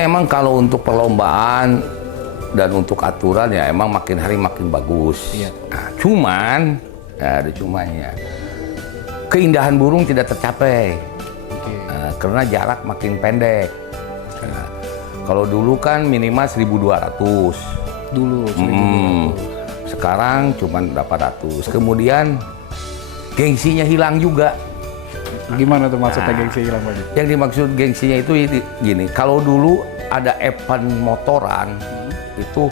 emang kalau untuk perlombaan dan untuk aturan ya emang makin hari makin bagus. Iya. Nah, cuman, ya ada cumannya. Keindahan burung tidak tercapai. Oke. Karena jarak makin pendek. Nah, kalau dulu kan minimal 1.200. Dulu. Sekarang cuma 800. Kemudian gengsinya hilang juga. Gimana tuh maksudnya gengsi hilang Pak Haji? Yang dimaksud gengsinya itu gini, kalau dulu ada event motoran, itu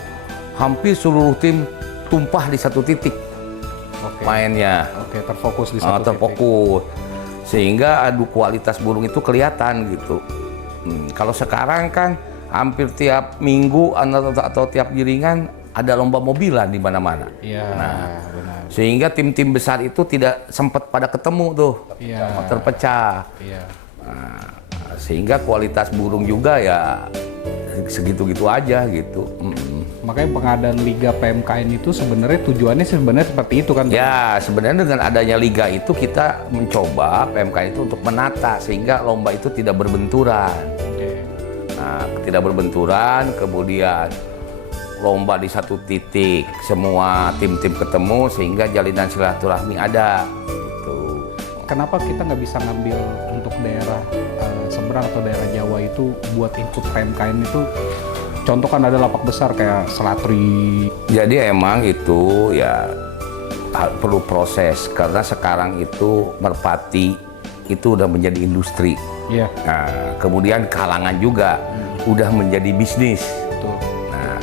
hampir seluruh tim tumpah di satu titik mainnya. Oke, terfokus di satu titik. Terfokus. Sehingga adu kualitas burung itu kelihatan gitu. Kalau sekarang kan hampir tiap minggu atau tiap giringan ada lomba mobilan di mana-mana. Iya, benar. Sehingga tim-tim besar itu tidak sempat pada ketemu tuh, terpecah. Iya. Nah, sehingga kualitas burung juga ya segitu-gitu aja gitu. Makanya pengadaan Liga PMKN itu sebenarnya tujuannya seperti itu kan? Ya, sebenarnya dengan adanya liga itu kita mencoba PMKN itu untuk menata sehingga lomba itu tidak berbenturan. Nah, tidak berbenturan, kemudian lomba di satu titik, semua tim-tim ketemu sehingga jalinan silaturahmi ada. Gitu. Kenapa kita nggak bisa ngambil untuk daerah seberang atau daerah Jawa itu buat ikut PMKN itu? Contoh kan ada lapak besar kayak Selatri. Jadi emang itu ya perlu proses karena sekarang itu merpati itu udah menjadi industri. Iya. Nah, kemudian kalangan juga udah menjadi bisnis. Betul. Nah,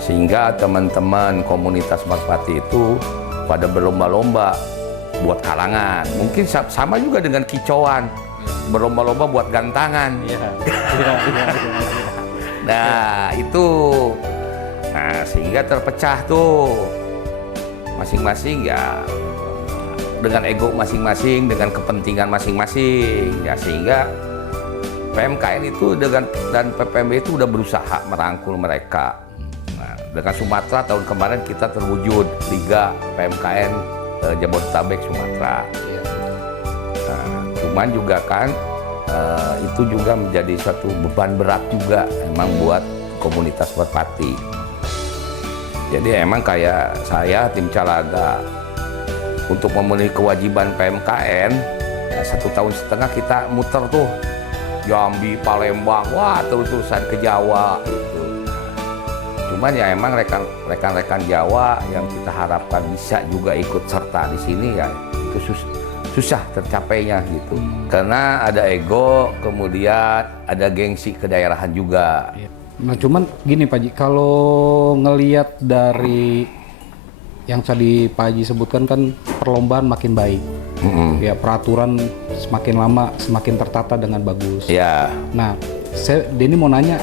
sehingga teman-teman komunitas merpati itu pada berlomba-lomba buat kalangan. Mungkin sama juga dengan kicauan, berlomba-lomba buat gantangan. Iya. Nah, itu. Nah, sehingga terpecah tuh masing-masing ya dengan ego masing-masing, dengan kepentingan masing-masing. Ya sehingga PMKN itu dan PPMB itu udah berusaha merangkul mereka. Nah, dengan Sumatera tahun kemarin kita terwujud Liga PMKN Jabodetabek Sumatera. Nah, cuman juga kan itu juga menjadi suatu beban berat juga emang buat komunitas merpati. Jadi emang kayak saya tim Calaga untuk memenuhi kewajiban PMKN ya 1,5 tahun kita muter tuh Jambi, Palembang, wah terus-terusan ke Jawa gitu. Cuman ya emang rekan-rekan Jawa yang kita harapkan bisa juga ikut serta di sini ya itu susah tercapainya gitu. Karena ada ego, kemudian ada gengsi kedaerahan juga. Nah cuman gini Pak Haji, kalau ngelihat dari yang tadi Pak Haji sebutkan kan perlombaan makin baik. Ya peraturan semakin lama semakin tertata dengan bagus. Ya. Nah, Denny mau nanya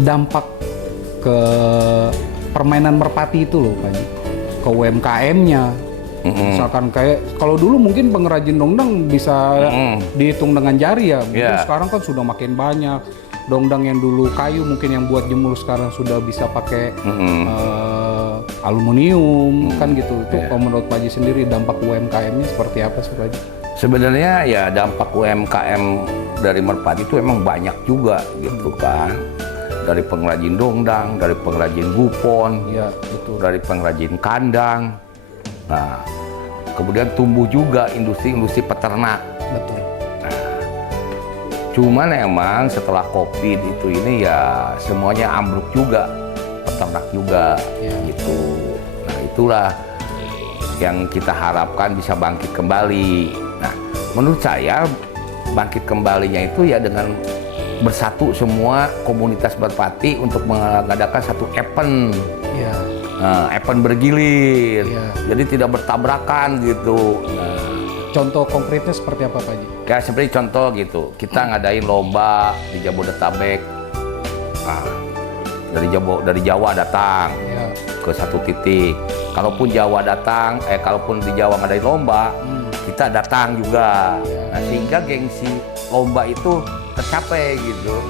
dampak ke permainan merpati itu loh Pak Haji, ke UMKM-nya. Misalkan kayak kalau dulu mungkin pengrajin dongdang bisa dihitung dengan jari ya. Mungkin sekarang kan sudah makin banyak. Dongdang yang dulu kayu mungkin yang buat jemur sekarang sudah bisa pakai aluminium kan gitu. Itu kalau menurut Pak Haji sendiri dampak UMKM-nya seperti apa sih Pak Haji? Sebenarnya ya dampak UMKM dari merpati itu emang banyak juga gitu kan. Dari pengrajin dongdang, dari pengrajin gupon, ya, betul. dari pengrajin kandang. Nah, kemudian tumbuh juga industri-industri peternak. Betul. Nah, cuman emang setelah COVID itu ini ya semuanya ambruk juga, peternak juga, gitu. Nah, itulah yang kita harapkan bisa bangkit kembali. Nah, menurut saya bangkit kembalinya itu ya dengan bersatu semua komunitas merpati untuk mengadakan satu event. Ya. Event bergilir, jadi tidak bertabrakan gitu. Contoh konkretnya seperti apa Pak Haji? Kayak seperti contoh gitu, kita ngadain lomba di Jabodetabek. Nah, dari Jawa datang ke satu titik. Kalaupun Jawa datang, kalaupun di Jawa ngadain lomba, kita datang juga. Nah, sehingga gengsi lomba itu tercapai gitu.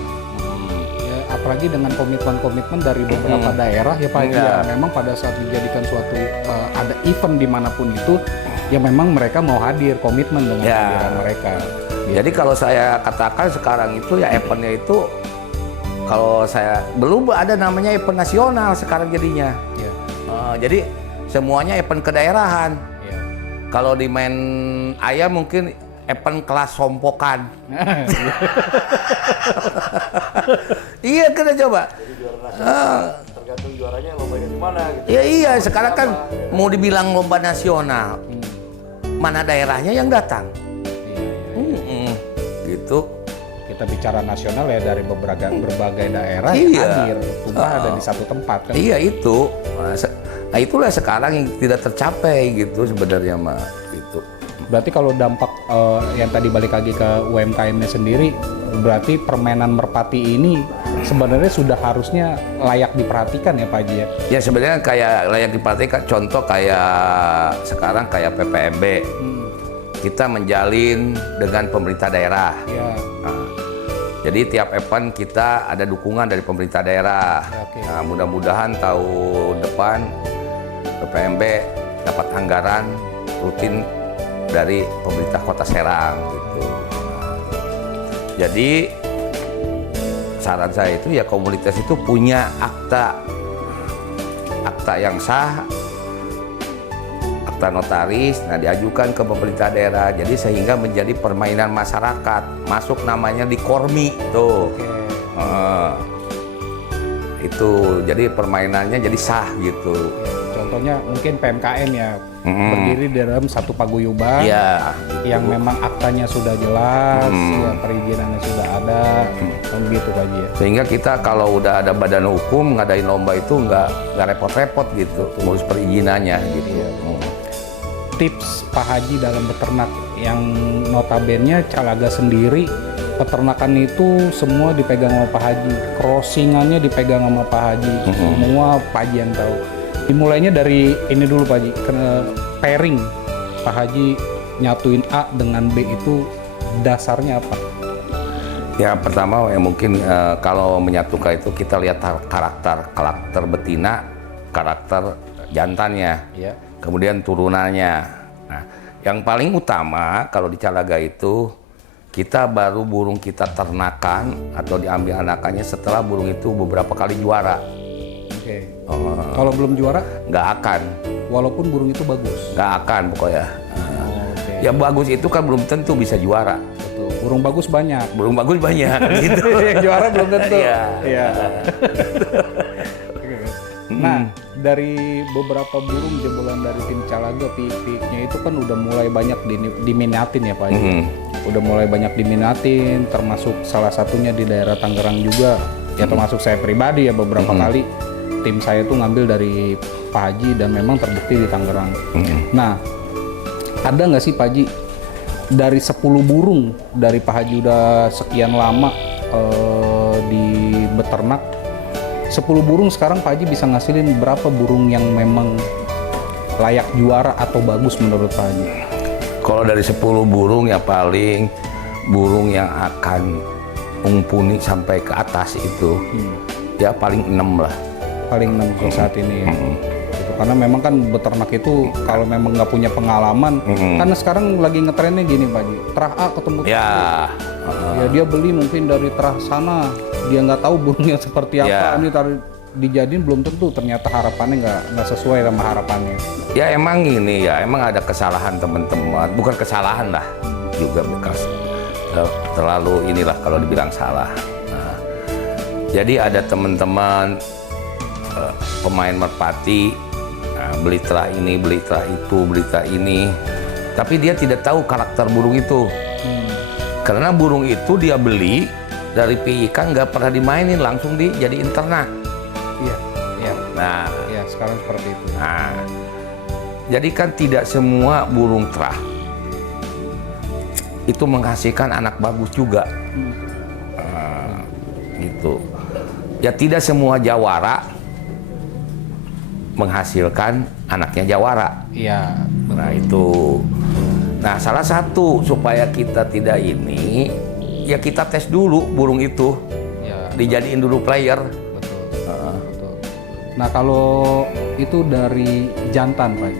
Apalagi dengan komitmen-komitmen dari beberapa daerah ya Pak Haji, ya memang pada saat dijadikan suatu ada event dimanapun itu ya memang mereka mau hadir, komitmen dengan kehadiran mereka. Jadi kalau saya katakan sekarang itu ya eventnya itu Kalau saya belum ada namanya event nasional sekarang jadinya. Iya. Jadi semuanya event kedaerahan. Iya. Kalau di main ayam mungkin event kelas sompokan. Iya, kita coba. Tergantung juaranya lombanya di mana gitu. Iya, iya, sekarang kan mau dibilang lomba nasional. Mana daerahnya yang datang? Gitu. Kita bicara nasional ya, dari berbagai daerah Iya. yang hadir, cuma ada di satu tempat kan. Iya itu. Nah, itulah sekarang yang tidak tercapai gitu sebenarnya mah gitu. Berarti kalau dampak yang tadi balik lagi ke UMKM-nya sendiri, berarti permainan merpati ini sebenarnya sudah harusnya layak diperhatikan ya Pak Haji ya? Ya sebenarnya kayak layak diperhatikan, contoh kayak sekarang kayak PPMB. Kita menjalin dengan pemerintah daerah. Ya. Nah, jadi tiap event kita ada dukungan dari pemerintah daerah. Oke. Nah, mudah-mudahan tahun depan PPMB dapat anggaran rutin dari pemerintah Kota Serang gitu. Nah, jadi saran saya itu ya komunitas itu punya akta yang sah, akta notaris, nah diajukan ke pemerintah daerah, jadi sehingga menjadi permainan masyarakat, masuk namanya di Kormi tuh. Oke. Itu jadi permainannya jadi sah gitu. Contohnya mungkin PMKM ya, berdiri dalam satu paguyuban Iya. yang memang aktanya sudah jelas, ya, perizinannya sudah ada, kan gitu Pak Haji ya. Sehingga kita kalau udah ada badan hukum ngadain lomba itu nggak repot-repot gitu, ngurus perizinannya gitu. Tips Pak Haji dalam beternak yang notabene Calaga sendiri, peternakan itu semua dipegang sama Pak Haji, crossingannya dipegang sama Pak Haji, semua Pak Haji yang tahu. Dimulainya dari ini dulu Pak Haji, ke pairing Pak Haji nyatuin A dengan B itu dasarnya apa? Ya pertama ya mungkin kalau menyatukan itu kita lihat karakter betina, karakter jantannya. Ya. Kemudian turunannya. Nah, yang paling utama kalau di Calaga itu kita baru burung kita ternakan atau diambil anakannya setelah burung itu beberapa kali juara. Oke. Kalau belum juara, Nggak akan, walaupun burung itu bagus. nggak akan pokoknya. Oke. Ya bagus itu kan belum tentu bisa juara. Betul. Burung bagus banyak. Burung bagus banyak gitu. Yang juara belum tentu. Iya. Iya. Nah, dari beberapa burung jebolan dari tim Calaga, pik-piknya itu kan udah mulai banyak diminatin ya Pak Haji. Udah mulai banyak diminatin, termasuk salah satunya di daerah Tangerang juga. Ya termasuk saya pribadi ya beberapa kali tim saya tuh ngambil dari Pak Haji dan memang terbukti di Tangerang. Nah, ada nggak sih Pak Haji dari 10 burung dari Pak Haji udah sekian lama di beternak, 10 burung sekarang Pak Haji bisa ngasilin berapa burung yang memang layak juara atau bagus menurut Pak Haji? Kalau dari 10 burung ya paling burung yang akan mumpuni sampai ke atas itu ya paling 6 lah. Paling 6 ke saat ini ya. Gitu. Karena memang kan beternak itu kalau memang nggak punya pengalaman, karena sekarang lagi ngetrennya gini Pak Haji, terah A ketemu terah Ya. B. Ya dia beli mungkin dari terah sana, dia nggak tahu burungnya seperti apa, Ya. ini dijadiin belum tentu ternyata harapannya nggak sesuai sama harapannya. Ya emang ini ya, emang ada kesalahan teman-teman, bukan kesalahan lah, juga bekas terlalu inilah kalau dibilang salah. Nah, jadi ada teman-teman pemain merpati, beli terah ini, beli terah itu, beli terah ini, tapi dia tidak tahu karakter burung itu. Karena burung itu dia beli dari PIK nggak pernah dimainin, langsung dijadiin ternak. Iya, iya, Nah, iya sekarang seperti itu. Nah, jadi kan tidak semua burung terah itu menghasilkan anak bagus juga. Nah, gitu. Ya tidak semua jawara menghasilkan anaknya jawara. Iya. Nah itu. Nah salah satu supaya kita tidak ini, ya kita tes dulu burung itu, Ya, dijadiin dulu player. betul. Betul. Nah kalau itu dari jantan Pak,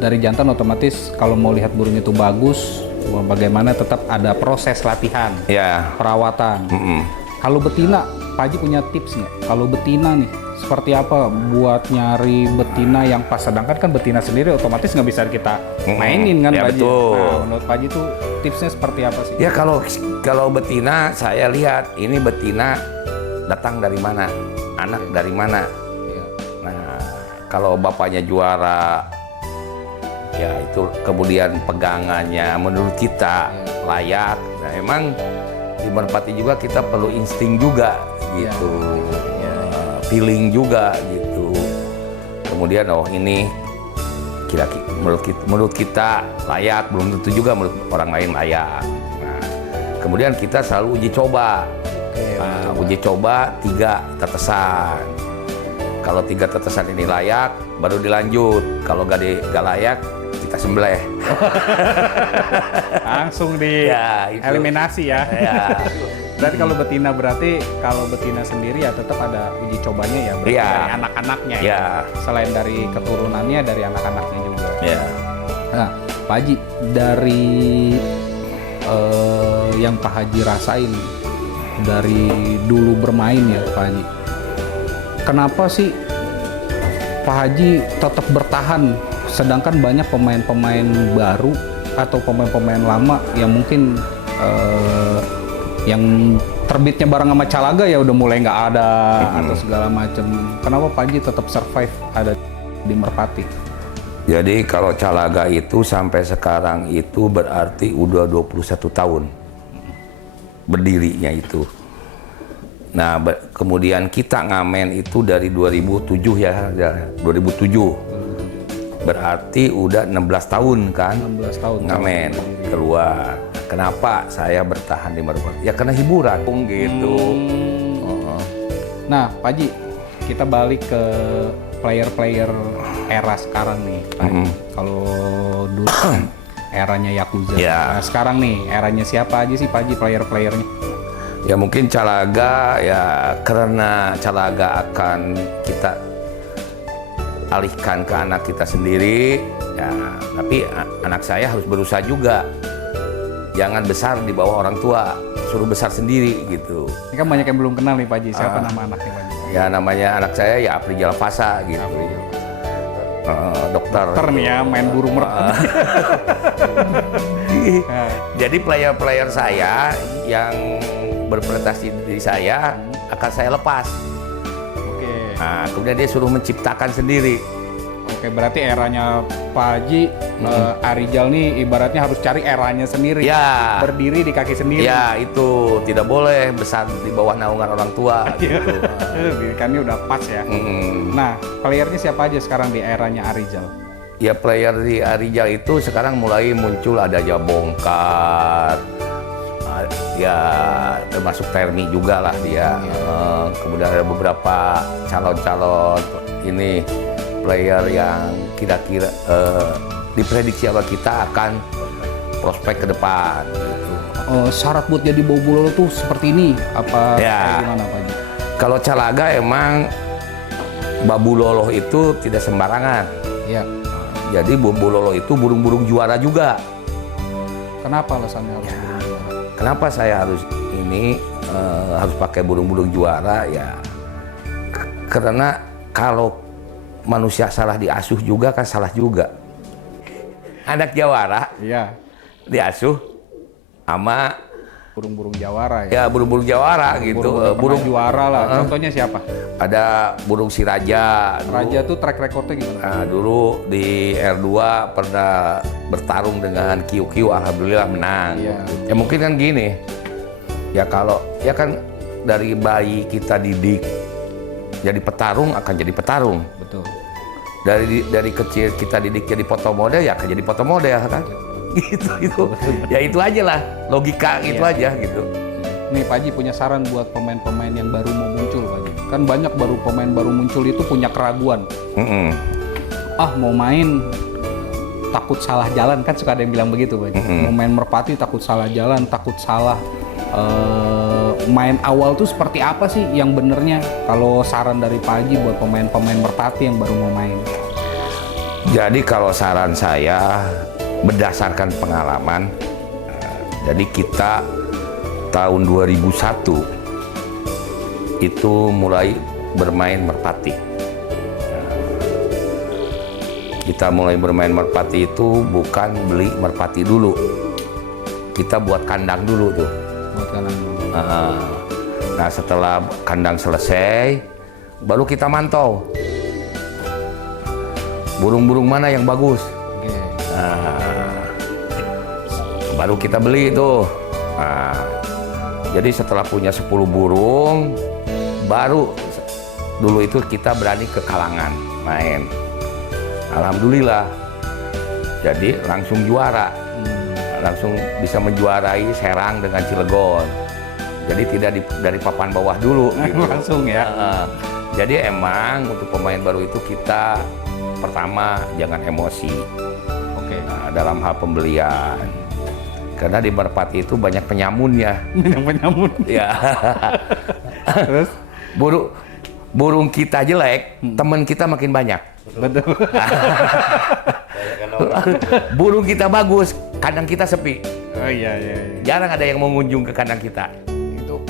dari jantan otomatis kalau mau lihat burung itu bagus, bagaimana tetap ada proses latihan, Ya. perawatan. Kalau betina, Pak Haji punya tips nggak? Kalau betina nih, seperti apa buat nyari betina yang pas? Sedangkan kan betina sendiri otomatis nggak bisa kita mainin kan, Ya, Pak Haji? betul. Nah, menurut Pak Haji tuh tipsnya seperti apa sih? Ya kalau betina saya lihat ini betina datang dari mana, anak dari mana. Iya. Nah, kalau bapaknya juara, ya itu kemudian pegangannya menurut kita layak. Nah, emang di Merpati juga kita perlu insting juga gitu, feeling juga gitu. Kemudian ini kira-kira menurut kita layak, belum tentu juga menurut orang lain layak. Nah, kemudian kita selalu uji coba. Uji coba 3 tetesan. Kalau 3 tetesan ini layak, baru dilanjut. Kalau gak layak, kita sembelih. Langsung di Ya, itu. eliminasi ya. Ya. Berarti kalau betina sendiri ya tetap ada uji cobanya ya, berarti Iya. dari anak-anaknya ya. Ya. Selain dari keturunannya, dari anak-anaknya juga. Ya. Nah, Pak Haji, dari yang Pak Haji rasain dari dulu bermain ya Pak Haji, kenapa sih Pak Haji tetap bertahan sedangkan banyak pemain-pemain baru atau pemain-pemain lama yang mungkin yang terbitnya bareng sama Calaga ya udah mulai nggak ada atau segala macam. Kenapa Pak Haji tetap survive ada di Merpati? Jadi kalau Calaga itu sampai sekarang itu berarti udah 21 tahun berdirinya itu. Nah, kemudian kita ngamen itu dari 2007 ya, 2007. Berarti udah 16 tahun kan? 16 tahun ngamen keluar. Kenapa saya bertahan di Merpati? Ya karena hiburan gitu. Nah, Pak Haji, kita balik ke player-player era sekarang nih, Pak Haji. Kalau dulu eranya Yakuza. Ya. Nah, sekarang nih eranya siapa aja sih Pak Haji player-playernya? Ya mungkin Calaga ya karena Calaga akan kita alihkan ke anak kita sendiri ya, tapi anak saya harus berusaha juga. Jangan besar di bawah orang tua, suruh besar sendiri gitu. Ini kan banyak yang belum kenal nih Pak Haji, siapa nama anaknya Pak Haji? Ya namanya anak saya ya Aprijal Fasa gitu. Dokter. Dokter nih ya, main burung merpati. Jadi player-player saya yang berprestasi di saya akan saya lepas. Oke. Nah, kemudian dia suruh menciptakan sendiri. Oke, berarti eranya Pak Haji, Arijal nih ibaratnya harus cari eranya sendiri. Ya. Berdiri di kaki sendiri. Ya itu tidak boleh besar di bawah naungan orang tua. Gitu. Didikannya udah pas ya. Nah, playernya siapa aja sekarang di eranya Arijal? Ya player di Arijal itu sekarang mulai muncul ada Jabongkar, ya termasuk Termi juga lah dia. Kemudian ada beberapa calon-calon ini player yang kira-kira diprediksi sama kita akan prospek ke depan. Gitu. Syarat buat jadi Bobololo tuh seperti ini apa Ya. kayak gimana Pak Haji? Kalau Calaga emang Babulolo itu tidak sembarangan. Ya. Jadi Babulolo itu burung-burung juara juga. Kenapa alasannya harus burung juara? Kenapa saya harus harus pakai burung-burung juara ya? Karena kalau manusia salah diasuh juga kan salah juga. Anak jawara Iya. diasuh sama Burung-burung jawara ya. ya burung-burung jawara gitu. Burung juara lah. Contohnya siapa? Ada burung si Raja. Raja tuh track recordnya gimana? Nah, dulu di R2 pernah bertarung dengan Kiu-Kiu, alhamdulillah menang. Iya. Ya mungkin kan gini, ya kalau ya kan dari bayi kita didik jadi petarung akan jadi petarung. Betul. Dari kecil kita didik jadi foto model ya akan jadi foto model kan. Gitu itu. Ya itu aja lah logika itu aja gitu. Nih Pak Haji punya saran buat pemain-pemain yang baru mau muncul Pak Haji. Kan banyak pemain baru muncul itu punya keraguan. Mau main takut salah jalan, kan suka ada yang bilang begitu Pak Haji. Mau main Merpati takut salah jalan, takut salah main awal tuh seperti apa sih yang benernya? Kalau saran dari Pak Haji buat pemain-pemain Merpati yang baru mau main. Jadi kalau saran saya berdasarkan pengalaman, jadi kita tahun 2001 itu mulai bermain merpati. Kita mulai bermain merpati itu bukan beli merpati dulu, kita buat kandang dulu tuh. Buat kandang dulu. Nah setelah kandang selesai, baru kita mantau burung-burung mana yang bagus. Oke. Baru kita beli tuh. Nah, jadi setelah punya 10 burung, baru dulu itu kita berani ke kalangan main. Alhamdulillah, jadi langsung juara, langsung bisa menjuarai Serang dengan Cilegon. Jadi tidak dari papan bawah dulu. Gitu. Langsung ya. Jadi emang untuk pemain baru itu kita pertama jangan emosi. Oke. Dalam hal pembelian. Karena di merpati itu banyak penyamunnya. Yang penyamun. Ya. Terus? Burung kita jelek, teman kita makin banyak. Betul. Burung kita bagus, kandang kita sepi. Oh iya. Jarang ada yang mengunjung ke kandang kita.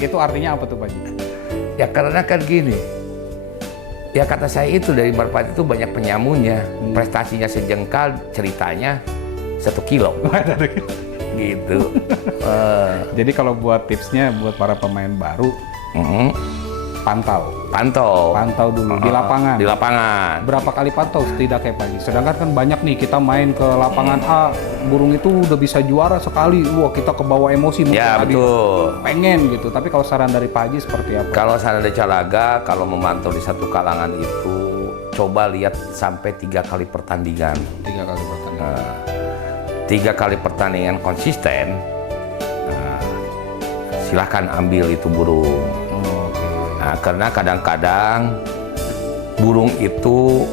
Itu artinya apa tuh Pak Haji? Ya karena kan gini. Ya kata saya itu dari merpati itu banyak penyamunnya. Prestasinya sejengkal, ceritanya 1 kilo. Gitu. Jadi kalau buat tipsnya buat para pemain baru, pantau dulu di lapangan. Di lapangan. Berapa kali pantau setidaknya Pak Haji? Sedangkan kan banyak nih kita main ke lapangan A, burung itu udah bisa juara sekali, wah kita kebawa emosi mungkin Ya tadi betul. pengen gitu. Tapi kalau saran dari Pak Haji seperti apa? Kalau saran dari Calaga, kalau memantau di satu kalangan itu, coba lihat sampai 3 kali pertandingan. 3 kali pertandingan. 3 kali pertandingan konsisten, silahkan ambil itu burung. Nah, karena kadang-kadang burung itu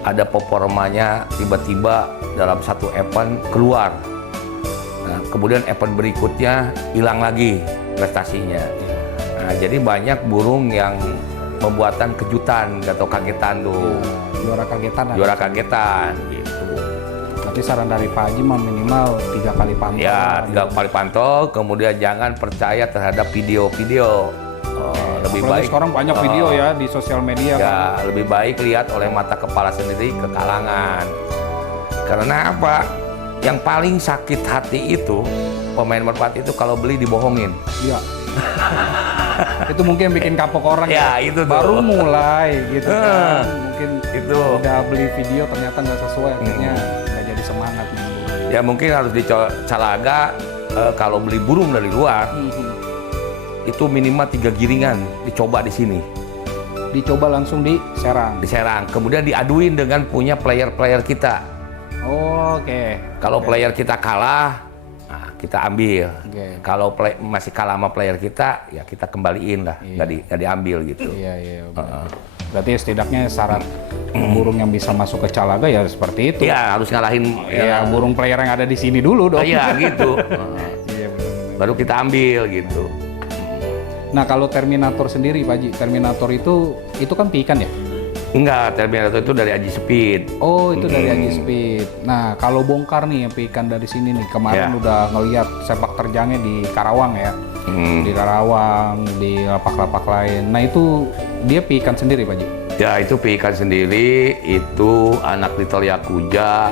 ada performanya tiba-tiba dalam satu event keluar. Nah, kemudian event berikutnya hilang lagi prestasinya. Nah, jadi banyak burung yang pembuatan kejutan atau kagetan tuh. Juara kagetan. Juara kagetan gitu. Berarti saran dari Pak Haji mah minimal 3 kali pantau. Ya, 3 kali pantau, kemudian jangan percaya terhadap video-video. Lebih Apalagi baik sekarang banyak video ya di sosial media. ya kan? lebih baik lihat oleh mata kepala sendiri ke kalangan. Karena apa? Yang paling sakit hati itu pemain merpati itu kalau beli dibohongin. Iya. Itu mungkin bikin kapok orang Ya, itu tuh. baru mulai gitu kan. Mungkin Itu. udah beli video ternyata nggak sesuai, akhirnya nggak jadi semangat nih. Ya mungkin harus Calaga kalau beli burung dari luar itu minimal 3 giringan dicoba di sini. Dicoba langsung di Serang. Di Serang. Kemudian diaduin dengan punya player-player kita. Oke. Kalau player kita kalah, nah, kita ambil. Oke. Kalau masih kalah sama player kita, ya kita kembaliin lah, nggak diambil gitu. Iya. Berarti setidaknya syarat burung yang bisa masuk ke Calaga ya seperti itu. Iya, harus ngalahin Ya, burung player yang ada di sini dulu dong. Iya gitu. Iya, benar-benar. Baru kita ambil gitu. Nah, kalau Terminator sendiri, Pak Haji, Terminator itu kan pikan ya? Enggak, Terminator itu dari Aji Speed. Oh, itu dari Haji Speed. Nah, kalau bongkar nih yang pikan dari sini nih, kemarin Ya. udah ngelihat sepak terjangnya di Karawang ya. Di Karawang, di lapak-lapak lain. Nah, itu dia pikan sendiri, Pak Haji? Ya itu pikan sendiri, itu anak Little Yakuza.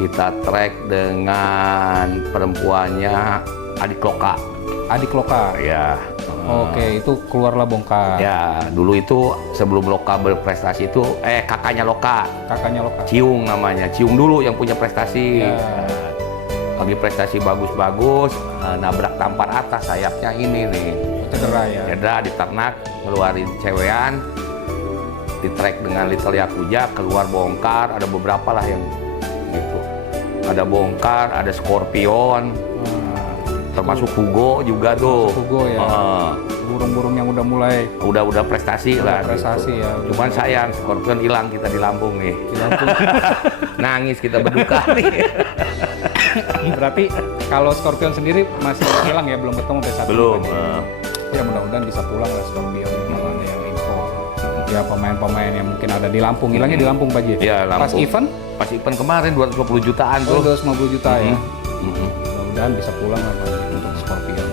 Kita track dengan perempuannya Adik Loka. Adik Loka. Ya. Oke, itu keluarlah bongkar. Ya, dulu itu sebelum Loka berprestasi itu, kakaknya Loka. Kakaknya Loka. Ciung namanya, Ciung dulu yang punya prestasi. Ya. Lagi prestasi bagus-bagus, nabrak tampar atas sayapnya ini nih. Cedera ya. Cedera di ternak, ngeluarin cewean, di track dengan Little Yakuza, keluar bongkar, ada beberapa lah yang gitu. Ada bongkar, ada Scorpion, termasuk Hugo juga tuh. Hugo ya. Burung-burung yang udah mulai Udah prestasi lah. prestasi gitu. ya. Cuman sayang Scorpion hilang kita di Lampung nih. Di Lampung. Nangis kita berduka nih. Berarti kalau Scorpion sendiri masih hilang ya, belum ketemu sampai saat ini, Belum. Pak Haji? Ya mudah-mudahan bisa pulang lah Scorpion kalau ada yang info. Ya pemain-pemain yang mungkin ada di Lampung, hilangnya di Lampung Pak Haji. Ya, Pas Lampung. event, Pas event kemarin 250 jutaan oh tuh. 250 juta ya. Mudah-mudahan bisa pulang lah Pak Haji untuk Scorpion.